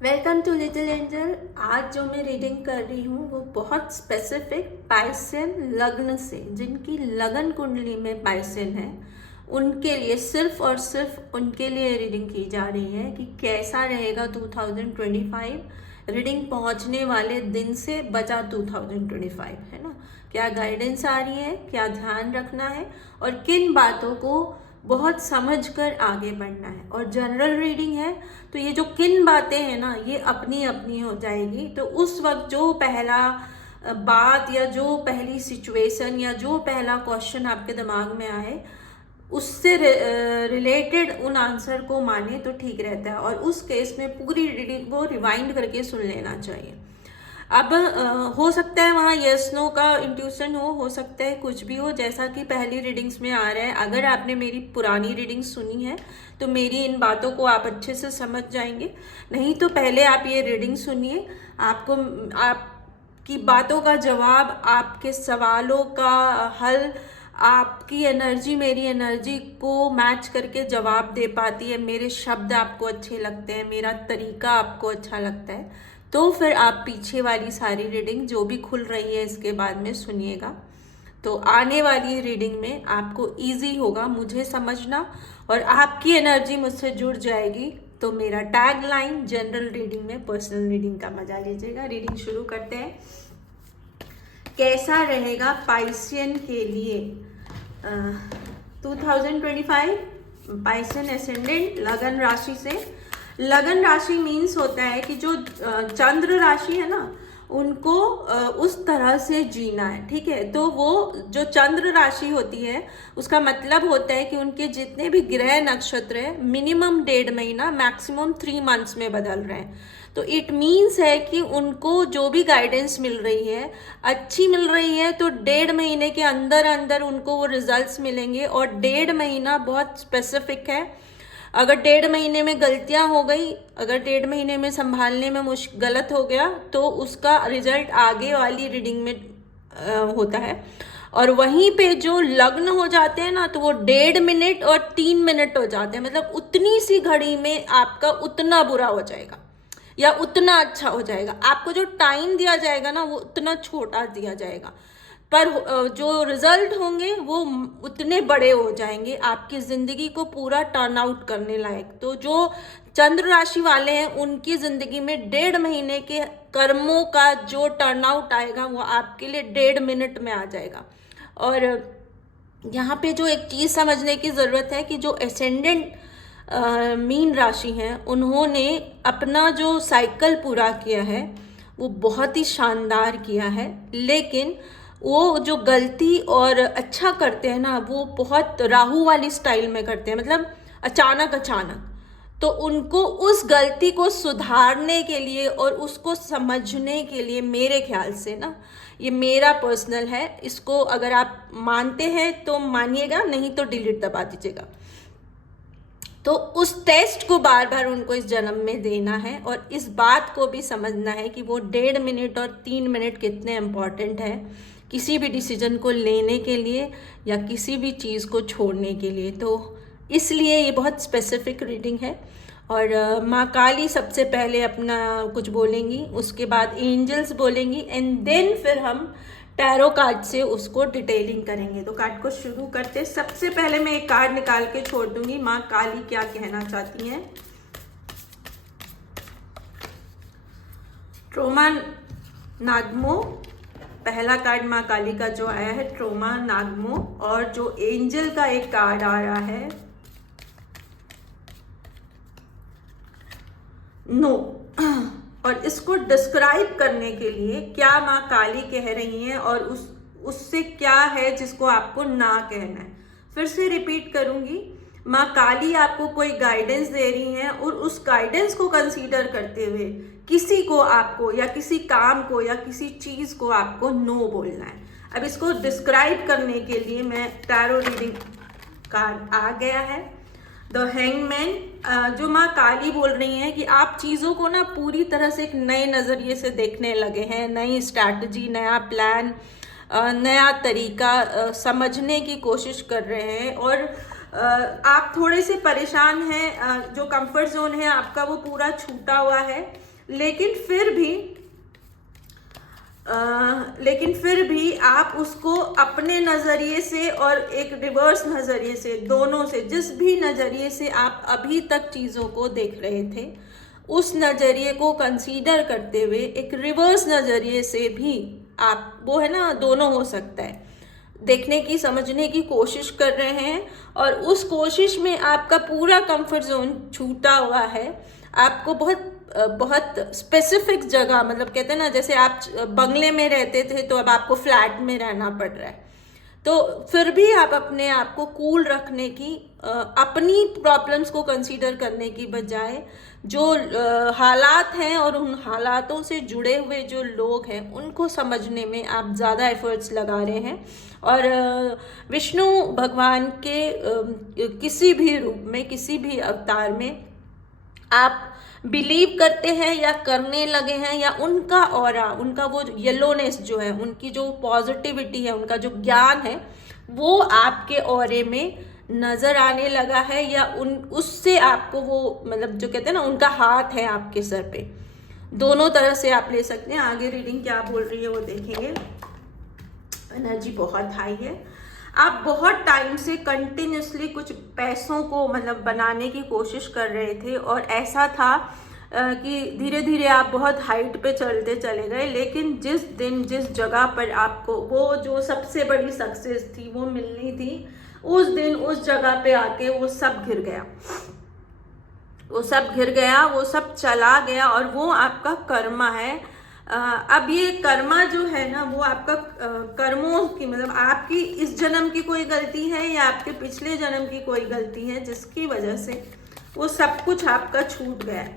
Welcome to little angel. आज जो मैं रीडिंग कर रही हूँ वो बहुत स्पेसिफिक पाइसेन लग्न से, जिनकी लगन कुंडली में पाइसेन है, उनके लिए सिर्फ और सिर्फ उनके लिए रीडिंग की जा रही है कि कैसा रहेगा 2025। रीडिंग पहुँचने वाले दिन से बचा 2025 है ना। क्या गाइडेंस आ रही है, क्या ध्यान रखना है और किन बातों को बहुत समझ कर आगे बढ़ना है। और जनरल रीडिंग है तो ये जो किन बातें हैं ना, ये अपनी अपनी हो जाएगी। तो उस वक्त जो पहला बात या जो पहली सिचुएशन या जो पहला क्वेश्चन आपके दिमाग में आए, उससे रिलेटेड उन आंसर को माने तो ठीक रहता है। और उस केस में पूरी रीडिंग को रिवाइंड करके सुन लेना चाहिए। अब हो सकता है वहाँ यस नो का इंट्यूशन हो सकता है कुछ भी हो, जैसा कि पहली रीडिंग्स में आ रहा है। अगर आपने मेरी पुरानी रीडिंग सुनी है तो मेरी इन बातों को आप अच्छे से समझ जाएंगे। नहीं तो पहले आप ये रीडिंग सुनिए, आपको आपकी बातों का जवाब, आपके सवालों का हल, आपकी एनर्जी मेरी एनर्जी को मैच करके जवाब दे पाती है। मेरे शब्द आपको अच्छे लगते हैं, मेरा तरीका आपको अच्छा लगता है, तो फिर आप पीछे वाली सारी रीडिंग जो भी खुल रही है इसके बाद में सुनिएगा। तो आने वाली रीडिंग में आपको इजी होगा मुझे समझना और आपकी एनर्जी मुझसे जुड़ जाएगी। तो मेरा टैग लाइन जनरल रीडिंग में पर्सनल रीडिंग का मजा लीजिएगा। रीडिंग शुरू करते हैं। कैसा रहेगा पाइसियन के लिए 2025? पाइसियन एसेंडेंट लगन राशि से। लगन राशि मीन्स होता है कि जो चंद्र राशि है ना, उनको उस तरह से जीना है, ठीक है। तो वो जो चंद्र राशि होती है उसका मतलब होता है कि उनके जितने भी ग्रह नक्षत्र है मिनिमम 1.5 महीना, मैक्सिमम 3 मंथ्स में बदल रहे हैं। तो इट मीन्स है कि उनको जो भी गाइडेंस मिल रही है अच्छी मिल रही है, तो 1.5 महीने के अंदर अंदर उनको वो रिजल्ट्स मिलेंगे। और 1.5 महीना बहुत स्पेसिफिक है। अगर 1.5 महीने में गलतियां हो गई, अगर 1.5 महीने में संभालने में गलत हो गया, तो उसका रिजल्ट आगे वाली रीडिंग में होता है। और वहीं पे जो लग्न हो जाते हैं ना, तो वो 1.5 मिनट और 3 मिनट हो जाते हैं। मतलब उतनी सी घड़ी में आपका उतना बुरा हो जाएगा या उतना अच्छा हो जाएगा। आपको जो टाइम दिया जाएगा ना, वो उतना छोटा दिया जाएगा, पर जो रिजल्ट होंगे वो उतने बड़े हो जाएंगे, आपकी जिंदगी को पूरा टर्न आउट करने लायक। तो जो चंद्र राशि वाले हैं उनकी जिंदगी में 1.5 महीने के कर्मों का जो टर्न आउट आएगा वो आपके लिए 1.5 मिनट में आ जाएगा। और यहाँ पे जो एक चीज समझने की जरूरत है कि जो एसेंडेंट मीन राशि हैं, उन्होंने अपना जो साइकिल पूरा किया है वो बहुत ही शानदार किया है, लेकिन वो जो गलती और अच्छा करते हैं ना, वो बहुत राहु वाली स्टाइल में करते हैं, मतलब अचानक अचानक। तो उनको उस गलती को सुधारने के लिए और उसको समझने के लिए, मेरे ख्याल से ना, ये मेरा पर्सनल है, इसको अगर आप मानते हैं तो मानिएगा, नहीं तो डिलीट दबा दीजिएगा। तो उस टेस्ट को बार बार उनको इस जन्म में देना है और इस बात को भी समझना है कि वो 1.5 मिनट और 3 मिनट कितने इम्पॉर्टेंट है किसी भी डिसीजन को लेने के लिए या किसी भी चीज़ को छोड़ने के लिए। तो इसलिए ये बहुत स्पेसिफिक रीडिंग है। और माँ काली सबसे पहले अपना कुछ बोलेंगी, उसके बाद एंजल्स बोलेंगी, एंड देन फिर हम टैरो कार्ड से उसको डिटेलिंग करेंगे। तो कार्ड को शुरू करते। सबसे पहले मैं एक कार्ड निकाल के छोड़ दूंगी, माँ काली क्या कहना चाहती हैं। ट्रोमा नागमो, पहला कार्ड माँ काली का जो आया है ट्रोमा नागमो। और जो एंजल का एक कार्ड आ रहा है नो। और इसको डिस्क्राइब करने के लिए क्या माँ काली कह रही हैं और उससे क्या है जिसको आपको ना कहना है। फिर से रिपीट करूंगी, माँ काली आपको कोई गाइडेंस दे रही हैं और उस गाइडेंस को कंसीडर करते हुए किसी को आपको या किसी काम को या किसी चीज को आपको नो बोलना है। अब इसको डिस्क्राइब करने के लिए मैं टैरो रीडिंग कार्ड आ गया है द हैंगमैन। जो माँ काली बोल रही हैं कि आप चीज़ों को ना पूरी तरह से एक नए नज़रिए से देखने लगे हैं, नई स्ट्रैटेजी, नया प्लान, नया तरीका समझने की कोशिश कर रहे हैं। और आप थोड़े से परेशान हैं, जो कंफर्ट जोन है आपका वो पूरा छूटा हुआ है। लेकिन फिर भी आप उसको अपने नज़रिए से और एक रिवर्स नज़रिए से, दोनों से, जिस भी नज़रिए से आप अभी तक चीज़ों को देख रहे थे, उस नज़रिए को कंसीडर करते हुए एक रिवर्स नज़रिए से भी आप, वो है ना, दोनों हो सकता है, देखने की, समझने की कोशिश कर रहे हैं। और उस कोशिश में आपका पूरा कंफर्ट जोन छूटा हुआ है। आपको बहुत स्पेसिफिक जगह, मतलब कहते हैं ना, जैसे आप बंगले में रहते थे तो अब आपको फ्लैट में रहना पड़ रहा है, तो फिर भी आप अपने आप को कूल रखने की, अपनी प्रॉब्लम्स को कंसीडर करने की बजाय जो हालात हैं और उन हालातों से जुड़े हुए जो लोग हैं उनको समझने में आप ज़्यादा एफर्ट्स लगा रहे हैं। और विष्णु भगवान के किसी भी रूप में, किसी भी अवतार में आप बिलीव करते हैं या करने लगे हैं, या उनका ऑरा, उनका वो येलोनेस जो है, उनकी जो पॉजिटिविटी है, उनका जो ज्ञान है, वो आपके ऑरे में नजर आने लगा है, या उससे आपको वो, मतलब जो कहते हैं ना, उनका हाथ है आपके सर पे। दोनों तरह से आप ले सकते हैं। आगे रीडिंग क्या बोल रही है वो देखेंगे। एनर्जी बहुत हाई है। आप बहुत टाइम से कंटिन्यूसली कुछ पैसों को, मतलब बनाने की कोशिश कर रहे थे, और ऐसा था कि धीरे धीरे आप बहुत हाइट पे चलते चले गए, लेकिन जिस दिन, जिस जगह पर आपको वो जो सबसे बड़ी सक्सेस थी वो मिलनी थी, उस दिन उस जगह पे आके वो सब गिर गया, वो सब गिर गया, वो सब चला गया। और वो आपका कर्मा है। अब ये कर्मा जो है ना, वो आपका कर्मों की, मतलब आपकी इस जन्म की कोई गलती है या आपके पिछले जन्म की कोई गलती है, जिसकी वजह से वो सब कुछ आपका छूट गया है।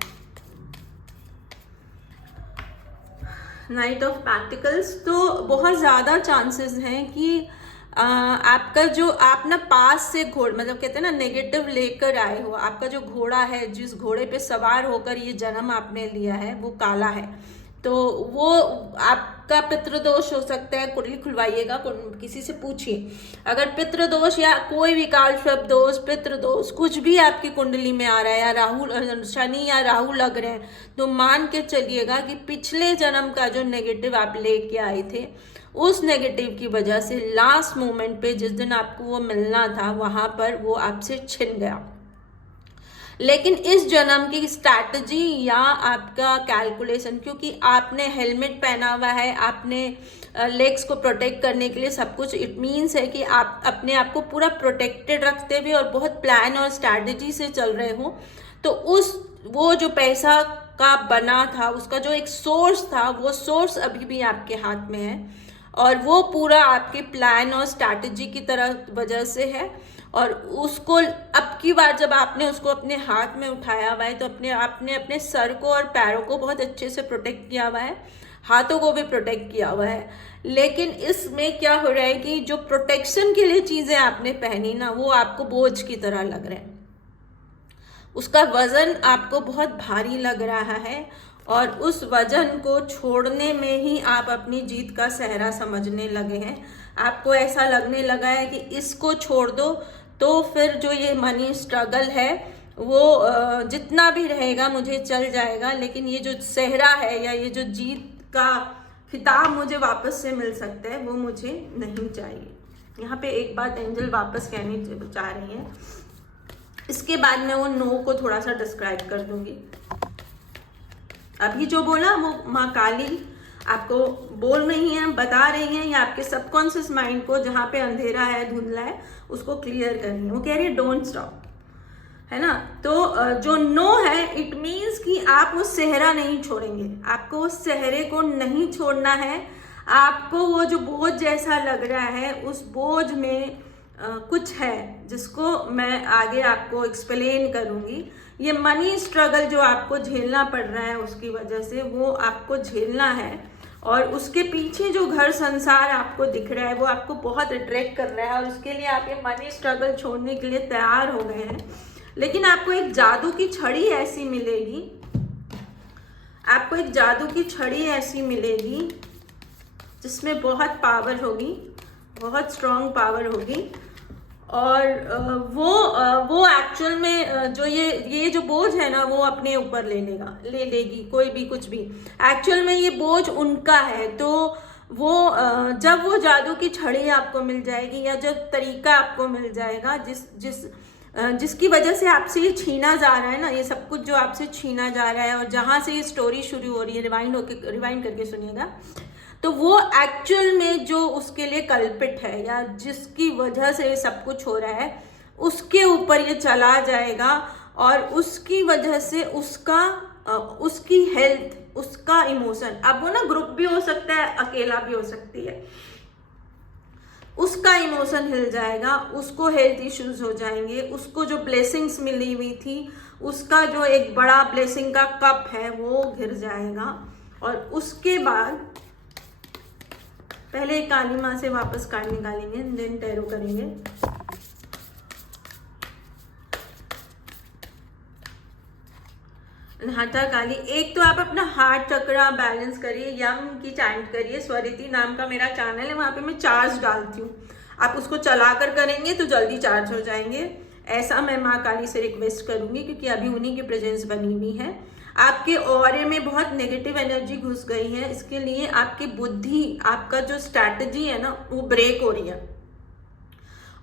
Night of pentacles. तो बहुत ज़्यादा चांसेस हैं कि आपका जो, आप ना पास से मतलब कहते हैं ना, नेगेटिव लेकर आए हो। आपका जो घोड़ा है, जिस घोड़े पे सवार होकर ये जन्म आपने लिया है, वो काला है, तो वो आपका पितृदोष हो सकता है। कुंडली खुलवाइएगा, किसी से पूछिए, अगर पितृदोष या कोई भी काल सर्प दोष, पितृदोष, कुछ भी आपकी कुंडली में आ रहा है, या राहु, शनि या राहु लग रहे हैं, तो मान के चलिएगा कि पिछले जन्म का जो नेगेटिव आप लेके आए थे, उस नेगेटिव की वजह से लास्ट मोमेंट पे, जिस दिन आपको वो मिलना था, वहां पर वो आपसे छिन गया। लेकिन इस जन्म की स्ट्रैटेजी या आपका कैलकुलेशन, क्योंकि आपने हेलमेट पहना हुआ है, आपने लेग्स को प्रोटेक्ट करने के लिए सब कुछ, इट मीन्स है कि आप अपने आप को पूरा प्रोटेक्टेड रखते हुए और बहुत प्लान और स्ट्रैटेजी से चल रहे हो, तो वो जो पैसा का बना था, उसका जो एक सोर्स था, वो सोर्स अभी भी आपके हाथ में है, और वो पूरा आपके प्लान और स्ट्रैटेजी की तरह वजह से है। और उसको अब की बार जब आपने उसको अपने हाथ में उठाया हुआ है, तो आपने अपने सर को और पैरों को बहुत अच्छे से प्रोटेक्ट किया हुआ है, हाथों को भी प्रोटेक्ट किया हुआ है। लेकिन इसमें क्या हो रहा है कि जो प्रोटेक्शन के लिए चीजें आपने पहनी ना, वो आपको बोझ की तरह लग रहे हैं, उसका वजन आपको बहुत भारी लग रहा है, और उस वजन को छोड़ने में ही आप अपनी जीत का सेहरा समझने लगे हैं। आपको ऐसा लगने लगा है कि इसको छोड़ दो तो फिर जो ये मनी स्ट्रगल है वो जितना भी रहेगा मुझे चल जाएगा, लेकिन ये जो सेहरा है या ये जो जीत का खिताब मुझे वापस से मिल सकता है, वो मुझे नहीं चाहिए। यहाँ पे एक बात एंजल वापस कहनी चाह रही है, इसके बाद मैं वो नो को थोड़ा सा डिस्क्राइब कर दूंगी। अभी जो बोला वो माँ काली आपको बोल रही हैं, बता रही हैं, या आपके सबकॉन्शियस माइंड को जहाँ पे अंधेरा है, धुंधला है, उसको क्लियर करनी है। वो कह रही है डोंट स्टॉप, है ना। तो जो नो है, इट मीन्स कि आप वो सेहरा नहीं छोड़ेंगे, आपको उस सेहरे को नहीं छोड़ना है। आपको वो जो बोझ जैसा लग रहा है, उस बोझ में कुछ है जिसको मैं आगे आपको एक्सप्लेन करूंगी। ये मनी स्ट्रगल जो आपको झेलना पड़ रहा है, उसकी वजह से वो आपको झेलना है, और उसके पीछे जो घर संसार आपको दिख रहा है वो आपको बहुत अट्रैक्ट कर रहा है, और उसके लिए आप ये मनी स्ट्रगल छोड़ने के लिए तैयार हो गए हैं। लेकिन आपको एक जादू की छड़ी ऐसी मिलेगी, आपको एक जादू की छड़ी ऐसी मिलेगी जिसमें बहुत पावर होगी, बहुत स्ट्रॉन्ग पावर होगी, और वो एक्चुअल में जो ये जो बोझ है ना वो अपने ऊपर ले लेगी, कोई भी कुछ भी। एक्चुअल में ये बोझ उनका है। तो वो जब वो जादू की छड़ी आपको मिल जाएगी या जो तरीका आपको मिल जाएगा जिसकी वजह से आपसे ये छीना जा रहा है ना, ये सब कुछ जो आपसे छीना जा रहा है और जहां से ये स्टोरी शुरू हो रही है, रिवाइंड करके सुनिएगा, तो वो एक्चुअल में जो उसके लिए कल्पित है या जिसकी वजह से ये सब कुछ हो रहा है उसके ऊपर ये चला जाएगा और उसकी वजह से उसकी हेल्थ, उसका इमोशन, अब वो ना ग्रुप भी हो सकता है, अकेला भी हो सकती है, उसका इमोशन हिल जाएगा, उसको हेल्थ इश्यूज हो जाएंगे, उसको जो ब्लेसिंग्स मिली हुई थी, उसका जो एक बड़ा ब्लेसिंग का कप है वो गिर जाएगा। और उसके बाद पहले काली माँ से वापस कार्ड निकालेंगे, देन टैरो करेंगे। हाथा काली, एक तो आप अपना हार्ट चक्रा बैलेंस करिए, यम की चैंट करिए। स्वरिति नाम का मेरा चैनल है, वहां पे मैं चार्ज डालती हूँ, आप उसको चलाकर करेंगे तो जल्दी चार्ज हो जाएंगे। ऐसा मैं माँ काली से रिक्वेस्ट करूंगी क्योंकि अभी उन्हीं की प्रेजेंस बनी हुई है। आपके ऑरे में बहुत नेगेटिव एनर्जी घुस गई है, इसके लिए आपकी बुद्धि, आपका जो स्ट्रैटेजी है ना वो ब्रेक हो रही है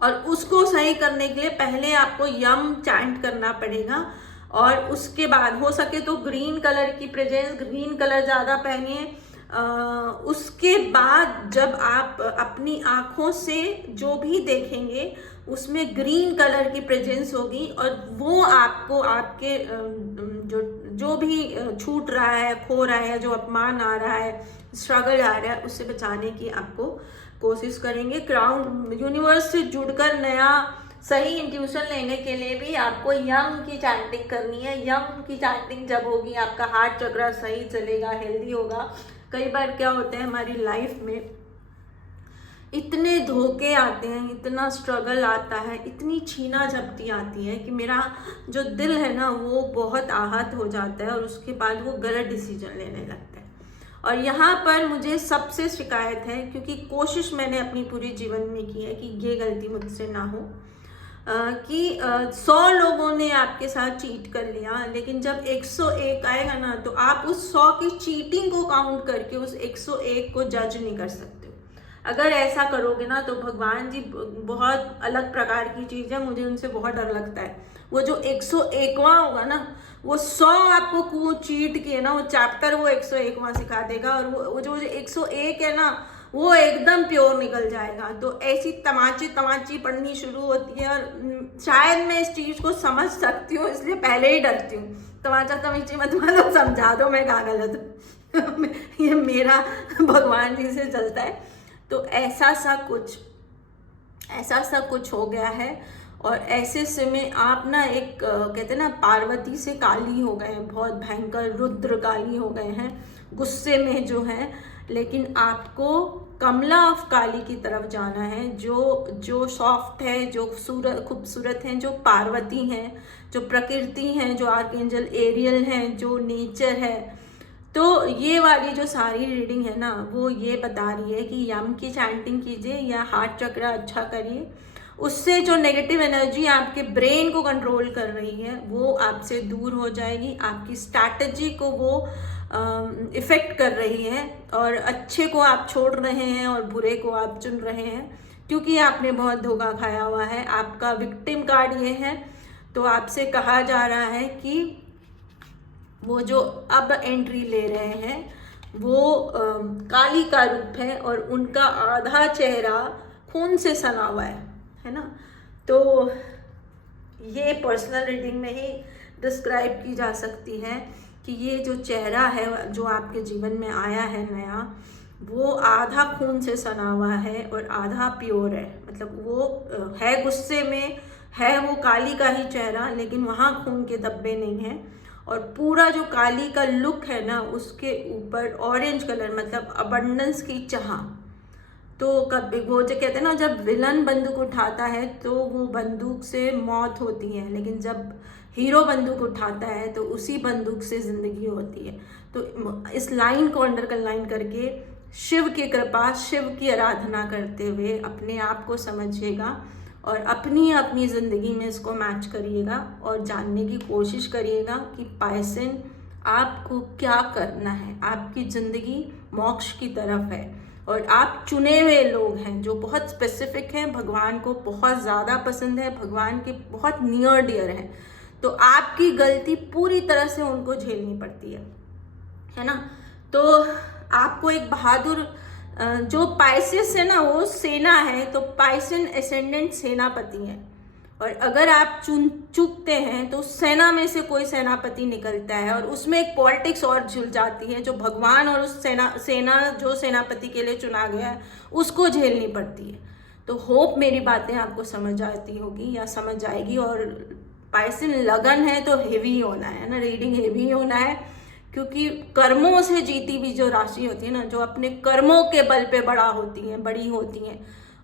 और उसको सही करने के लिए पहले आपको यम चैंट करना पड़ेगा। और उसके बाद हो सके तो ग्रीन कलर की प्रेजेंस, ग्रीन कलर ज़्यादा पहनिए। उसके बाद जब आप अपनी आँखों से जो भी देखेंगे उसमें ग्रीन कलर की प्रेजेंस होगी और वो आपको आपके जो भी छूट रहा है, खो रहा है, जो अपमान आ रहा है, स्ट्रगल आ रहा है, उससे बचाने की आपको कोशिश करेंगे। क्राउन यूनिवर्स से जुड़कर नया सही इंट्यूशन लेने के लिए भी आपको यम की चैंटिंग करनी है। यम की चैंटिंग जब होगी आपका हार्ट चक्र सही चलेगा, हेल्दी होगा। कई बार क्या होता है हमारी लाइफ में इतने धोखे आते हैं, इतना स्ट्रगल आता है, इतनी छीना झपटी आती है कि मेरा जो दिल है ना वो बहुत आहत हो जाता है और उसके बाद वो गलत डिसीजन लेने लगता है। और यहाँ पर मुझे सबसे शिकायत है, क्योंकि कोशिश मैंने अपनी पूरी जीवन में की है कि ये गलती मुझसे ना हो, कि 100 लोगों ने आपके साथ चीट कर लिया, लेकिन जब 101 आएगा ना तो आप उस 100 की चीटिंग को काउंट करके उस 101 को जज नहीं कर सकते। अगर ऐसा करोगे ना तो भगवान जी बहुत अलग प्रकार की चीज़ है, मुझे उनसे बहुत डर लगता है। वो जो 101वां होगा ना, वो 100 आपको चीट किए ना वो चैप्टर वो 101वां सिखा देगा और वो जो 101 है ना वो एकदम प्योर निकल जाएगा। तो ऐसी तमाची पढ़नी शुरू होती है और शायद मैं इस चीज़ को समझ सकती हूँ, इसलिए पहले ही डरती हूँ। तमाची मत मतलब समझा दो मैं कहाँ गलत ये मेरा भगवान जी से चलता है। तो ऐसा सा कुछ हो गया है और ऐसे समय आप ना एक कहते हैं ना पार्वती से काली हो गए हैं, बहुत भयंकर रुद्र काली हो गए हैं, गुस्से में जो है। लेकिन आपको कमला ऑफ काली की तरफ जाना है, जो सॉफ्ट है, जो खूबसूरत हैं, जो पार्वती हैं, जो प्रकृति हैं, जो आर्कएंजल एरियल हैं, जो नेचर है। तो ये वाली जो सारी रीडिंग है ना वो ये बता रही है कि यम की चैंटिंग कीजिए या हार्ट चक्र अच्छा करिए, उससे जो नेगेटिव एनर्जी आपके ब्रेन को कंट्रोल कर रही है वो आपसे दूर हो जाएगी, आपकी स्ट्रैटेजी को वो इफेक्ट कर रही है और अच्छे को आप छोड़ रहे हैं और बुरे को आप चुन रहे हैं, क्योंकि आपने बहुत धोखा खाया हुआ है। आपका विक्टिम कार्ड ये है। तो आपसे कहा जा रहा है कि वो जो अब एंट्री ले रहे हैं वो काली का रूप है और उनका आधा चेहरा खून से सना हुआ है ना। तो ये पर्सनल रीडिंग में ही डिस्क्राइब की जा सकती है कि ये जो चेहरा है जो आपके जीवन में आया है नया, वो आधा खून से सना हुआ है और आधा प्योर है। मतलब वो है गुस्से में, है वो काली का ही चेहरा, लेकिन वहाँ खून के धब्बे नहीं हैं। और पूरा जो काली का लुक है ना उसके ऊपर ऑरेंज कलर, मतलब अबंडेंस की चाह। तो कभी वो जो कहते हैं ना जब विलन बंदूक उठाता है तो वो बंदूक से मौत होती है, लेकिन जब हीरो बंदूक उठाता है तो उसी बंदूक से जिंदगी होती है। तो इस लाइन को अंडरलाइन करके शिव की कृपा, शिव की आराधना करते हुए अपने आप को समझिएगा और अपनी अपनी ज़िंदगी में इसको मैच करिएगा और जानने की कोशिश करिएगा कि पायसन आपको क्या करना है। आपकी ज़िंदगी मोक्ष की तरफ है और आप चुने हुए लोग हैं जो बहुत स्पेसिफिक हैं, भगवान को बहुत ज़्यादा पसंद है, भगवान के बहुत नियर डियर हैं। तो आपकी गलती पूरी तरह से उनको झेलनी पड़ती है ना। तो आपको एक बहादुर, जो पाइसेस है ना वो सेना है, तो पाइसन एसेंडेंट सेनापति है। और अगर आप चूकते हैं तो सेना में से कोई सेनापति निकलता है और उसमें एक पॉलिटिक्स और झुल जाती है जो भगवान और उस सेना जो सेनापति के लिए चुना गया है उसको झेलनी पड़ती है। तो होप मेरी बातें आपको समझ आती होगी या समझ आएगी। और पाइसन लगन है तो हेवी होना है ना, रीडिंग हेवी होना है, क्योंकि कर्मों से जीती हुई जो राशि होती है ना, जो अपने कर्मों के बल पे बड़ी होती हैं,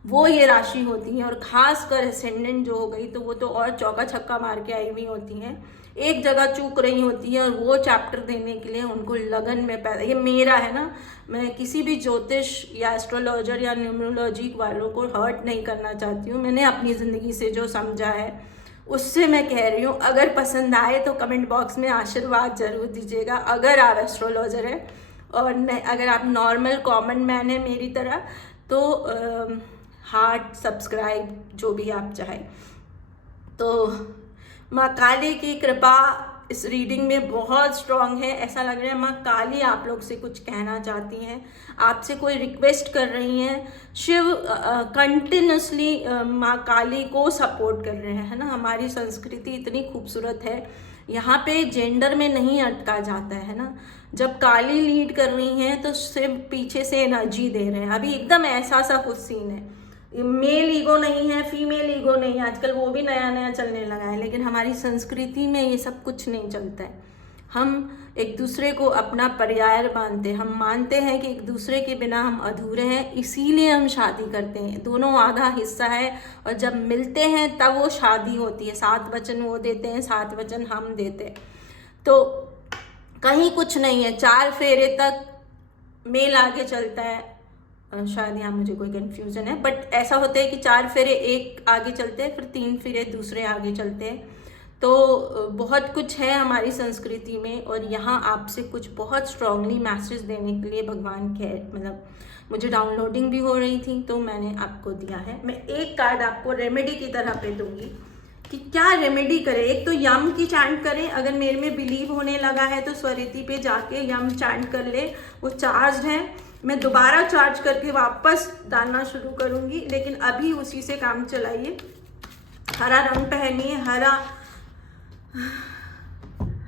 वो ये राशि होती है। और खास कर असेंडेंट जो हो गई तो वो तो और चौका छक्का मार के आई हुई होती हैं, एक जगह चूक रही होती है और वो चैप्टर देने के लिए उनको लगन में पैदा, ये मेरा है ना, मैं किसी भी ज्योतिष या एस्ट्रोलॉजर या न्यूमरोलॉजी वालों को हर्ट नहीं करना चाहती हूँ। मैंने अपनी ज़िंदगी से जो समझा है उससे मैं कह रही हूँ। अगर पसंद आए तो कमेंट बॉक्स में आशीर्वाद जरूर दीजिएगा अगर आप एस्ट्रोलॉजर हैं, और अगर आप नॉर्मल कॉमन मैन है मेरी तरह तो हार्ट सब्सक्राइब जो भी आप चाहें। तो माँ काली की कृपा इस रीडिंग में बहुत स्ट्रांग है। ऐसा लग रहा है माँ काली आप लोग से कुछ कहना चाहती हैं, आपसे कोई रिक्वेस्ट कर रही हैं। शिव कंटिन्यूसली माँ काली को सपोर्ट कर रहे हैं, है ना। हमारी संस्कृति इतनी खूबसूरत है, यहाँ पे जेंडर में नहीं अटका जाता है ना। जब काली लीड कर रही हैं तो सिर्फ पीछे से एनर्जी दे रहे हैं। अभी एकदम ऐसा सा कुछ सीन है, मेल ईगो नहीं है, फीमेल ईगो नहीं है, आजकल वो भी नया नया चलने लगा है, लेकिन हमारी संस्कृति में ये सब कुछ नहीं चलता है। हम एक दूसरे को अपना पर्याय मानते हैं, हम मानते हैं कि एक दूसरे के बिना हम अधूरे हैं, इसीलिए हम शादी करते हैं। दोनों आधा हिस्सा है और जब मिलते हैं तब वो शादी होती है। 7 वचन वो देते हैं, 7 वचन हम देते हैं। तो कहीं कुछ नहीं है, 4 फेरे तक मेल आगे चलता है। शायद यहाँ मुझे कोई कंफ्यूजन है, बट ऐसा होता है कि 4 फेरे एक आगे चलते हैं, फिर 3 फेरे दूसरे आगे चलते हैं। तो बहुत कुछ है हमारी संस्कृति में, और यहाँ आपसे कुछ बहुत स्ट्रांगली मैसेज देने के लिए भगवान के, मतलब मुझे डाउनलोडिंग भी हो रही थी तो मैंने आपको दिया है। मैं एक कार्ड आपको रेमेडी की तरह पे दूंगी कि क्या रेमेडी करें। एक तो यम की चैंट करें, अगर मेरे में बिलीव होने लगा है तो स्वरिति पे जाके यम चैंट कर ले, वो चार्ज है। मैं दोबारा चार्ज करके वापस डालना शुरू करूंगी, लेकिन अभी उसी से काम चलाइए। हरा रंग पहनिए,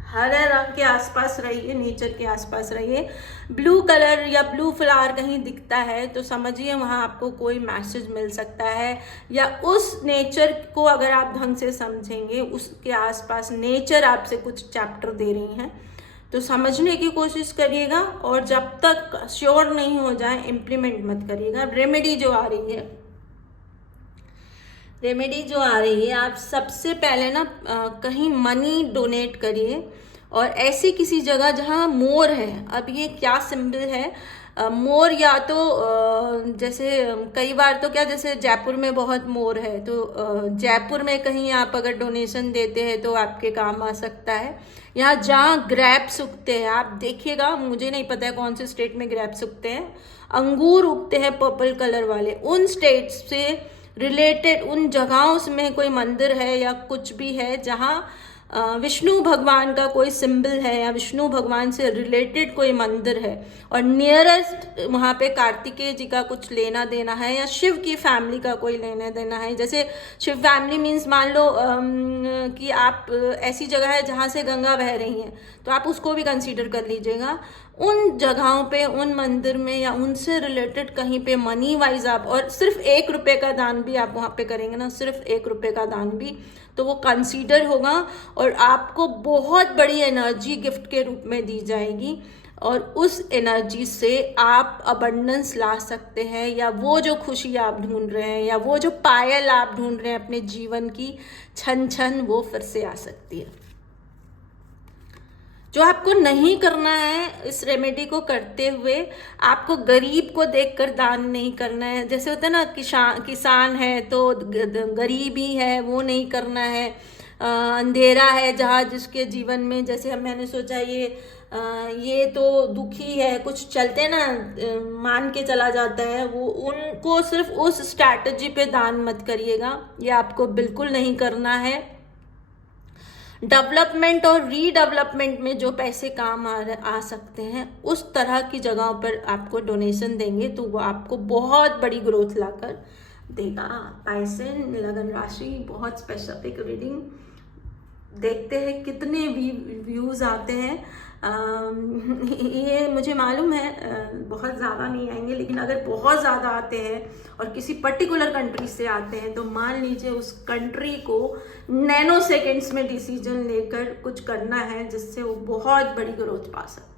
हरे रंग के आसपास रहिए, नेचर के आसपास रहिए। ब्लू कलर या ब्लू फ्लावर कहीं दिखता है तो समझिए वहाँ आपको कोई मैसेज मिल सकता है, या उस नेचर को अगर आप ढंग से समझेंगे, उसके आसपास नेचर आपसे कुछ चैप्टर दे रही हैं, तो समझने की कोशिश करिएगा। और जब तक श्योर नहीं हो जाए इम्प्लीमेंट मत करिएगा। रेमेडी जो आ रही है, आप सबसे पहले ना कहीं मनी डोनेट करिए, और ऐसी किसी जगह जहाँ मोर है। अब ये क्या सिंबल है, मोर, या तो जैसे कई बार तो क्या, जैसे जयपुर में बहुत मोर है, तो जयपुर में कहीं आप अगर डोनेशन देते हैं तो आपके काम आ सकता है। यहाँ जहाँ ग्रेप्स उगते हैं, आप देखिएगा, मुझे नहीं पता है कौन से स्टेट में ग्रेप्स उगते हैं, अंगूर उगते हैं पर्पल कलर वाले, उन स्टेट्स से रिलेटेड उन जगहों में कोई मंदिर है या कुछ भी है जहाँ विष्णु भगवान का कोई सिंबल है या विष्णु भगवान से रिलेटेड कोई मंदिर है, और नियरेस्ट वहाँ पे कार्तिकेय जी का कुछ लेना देना है, या शिव की फैमिली का कोई लेना देना है। जैसे शिव फैमिली मीन्स मान लो कि आप ऐसी जगह है जहाँ से गंगा बह रही हैं, तो आप उसको भी कंसीडर कर लीजिएगा। उन जगहों पे, उन मंदिर में या उनसे रिलेटेड कहीं पे मनी वाइज आप, और सिर्फ 1 रुपये का दान भी आप वहाँ पे करेंगे ना, सिर्फ 1 रुपये का दान भी, तो वो कंसीडर होगा और आपको बहुत बड़ी एनर्जी गिफ्ट के रूप में दी जाएगी, और उस एनर्जी से आप अबंडेंस ला सकते हैं, या वो जो खुशी आप ढूंढ रहे हैं, या वो जो पायल आप ढूंढ रहे हैं अपने जीवन की, छन छन वो फिर से आ सकती है। जो आपको नहीं करना है इस रेमेडी को करते हुए, आपको गरीब को देखकर दान नहीं करना है। जैसे होता है ना, किसान है तो गरीबी है वो नहीं करना है, अंधेरा है जहाँ जिसके जीवन में, जैसे अब मैंने सोचा ये तो दुखी है, कुछ चलते ना मान के चला जाता है, वो उनको सिर्फ उस स्ट्रैटेजी पे दान मत करिएगा, ये आपको बिल्कुल नहीं करना है। डेवलपमेंट और रीडेवलपमेंट में जो पैसे काम आ सकते हैं उस तरह की जगहों पर आपको डोनेशन देंगे तो वो आपको बहुत बड़ी ग्रोथ लाकर देगा। पाइसेन लगन राशि, बहुत स्पेसिफिक रीडिंग, देखते हैं कितने व्यूज़ आते हैं। ये मुझे मालूम है बहुत ज़्यादा नहीं आएंगे, लेकिन अगर बहुत ज़्यादा आते हैं और किसी पर्टिकुलर कंट्री से आते हैं तो मान लीजिए उस कंट्री को नैनो सेकेंड्स में डिसीजन लेकर कुछ करना है जिससे वो बहुत बड़ी ग्रोथ पा सकते हैं।